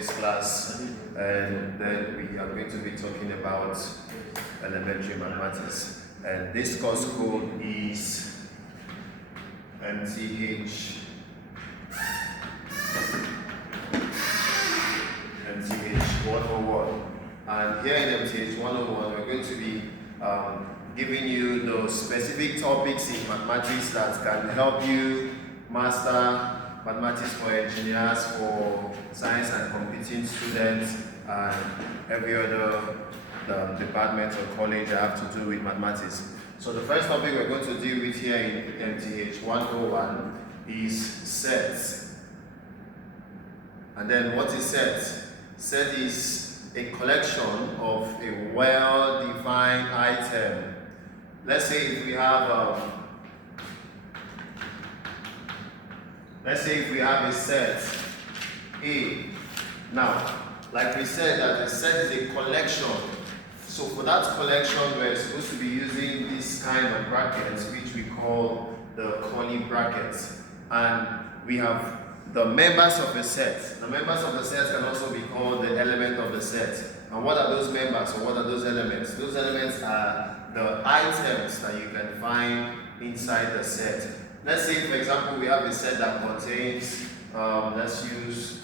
this class, and then we are going to be talking about elementary mathematics. And this course code is MTH 101. And here in MTH 101, we're going to be giving you those specific topics in mathematics that can help you master mathematics for engineers, for science and computing students, and every other department or college that have to do with mathematics. So the first topic we're going to deal with here in MTH 101 is sets. And then what is set? Set is a collection of a well-defined item. Let's say if we have a set A. Now, like we said, that the set is a collection. So for that collection, we're supposed to be using this kind of brackets, which we call the curly brackets. And we have the members of the set. The members of the set can also be called the element of the set. And what are those members, or what are those elements? Those elements are the items that you can find inside the set. Let's say, for example, we have a set that contains, let's use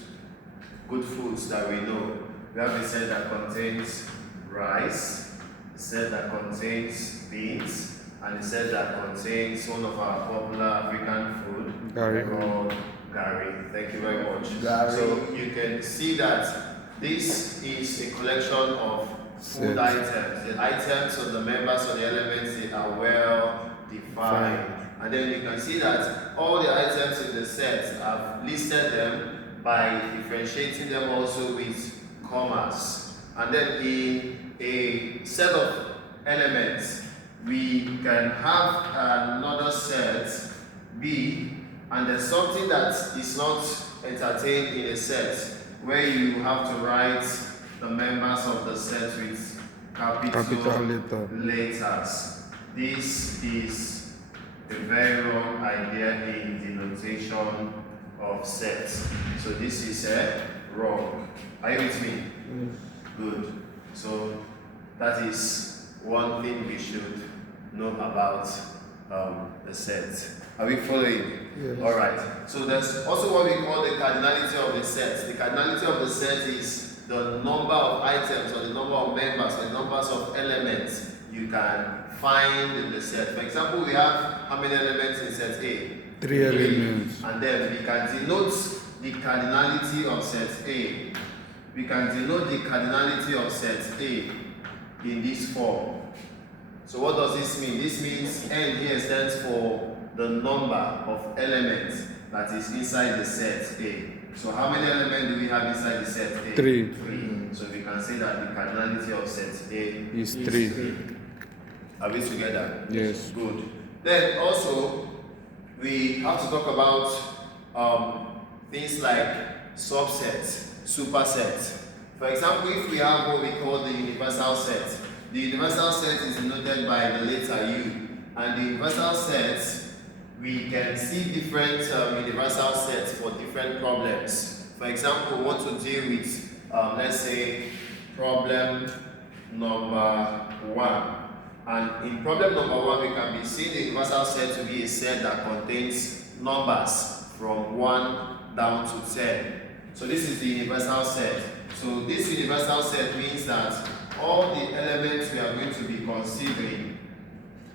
good foods that we know. We have a set that contains rice, a set that contains beans, and a set that contains one of our popular African food called Gari. Thank you very much. Gari. So you can see that this is a collection of food items. The items or the members or the elements, they are well defined. And then you can see that all the items in the set, I've listed them by differentiating them also with commas. And then in a set of elements, we can have another set B, and there's something that is not entertained in a set where you have to write the members of the set with capital letters. This is a very wrong idea in the notation of sets. So this is wrong. Are you with me? Yes. Good. So that is one thing we should know about the set. Are we following? Yes. All right. So there's also what we call the cardinality of the set. The cardinality of the set is the number of items, or the number of members, or the numbers of elements you can find in the set. For example, we have how many elements in set A? 3 elements. And then we can denote the cardinality of set A. We can denote the cardinality of set A in this form. So what does this mean? This means N here stands for the number of elements that is inside the set A. So how many elements do we have inside the set A? 3. 3. So we can say that the cardinality of set A is 3. Are we together? Yes. Good. Then also, we have to talk about things like subsets, supersets. For example, if we have what we call the universal set, the universal set is denoted by the letter U. And the universal sets, we can see different universal sets for different problems. For example, we want to deal with, let's say, problem number 1. And in problem number 1, we can be seeing the universal set to be a set that contains numbers from 1 down to 10. So this is the universal set. So this universal set means that all the elements we are going to be considering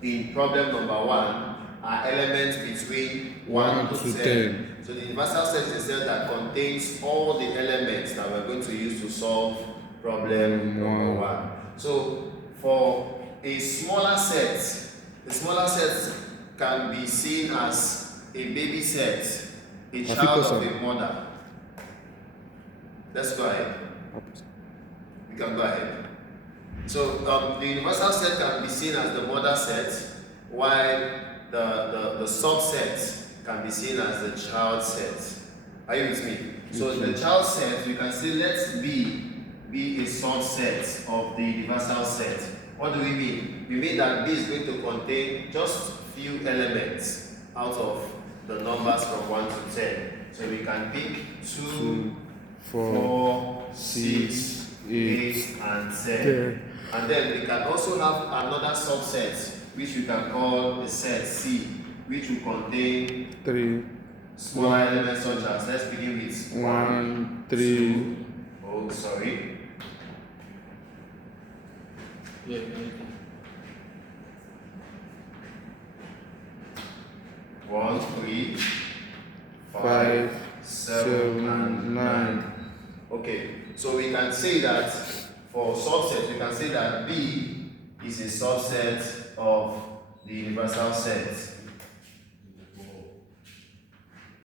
in problem number 1 are elements between 1 to 10. So the universal set is a set that contains all the elements that we're going to use to solve problem number 1. So for a smaller set, the smaller set can be seen as a baby set, a child of a mother. Let's go ahead. We can go ahead. So the universal set can be seen as the mother set, while the subset can be seen as the child set. Are you with me? So the child set, we can say let B be a subset of the universal set. What do we mean? We mean that B is going to contain just few elements out of the numbers from 1 to 10. So we can pick 2, 4, 4, 6, 8, and 10. And then we can also have another subset which we can call a set C, which will contain 3, smaller elements such as, let's begin with 1, 3, oh, sorry. Yeah. 1, 3, 5, 7, and 9. Okay, so we can say that for subset, we can say that B is a subset of the universal set.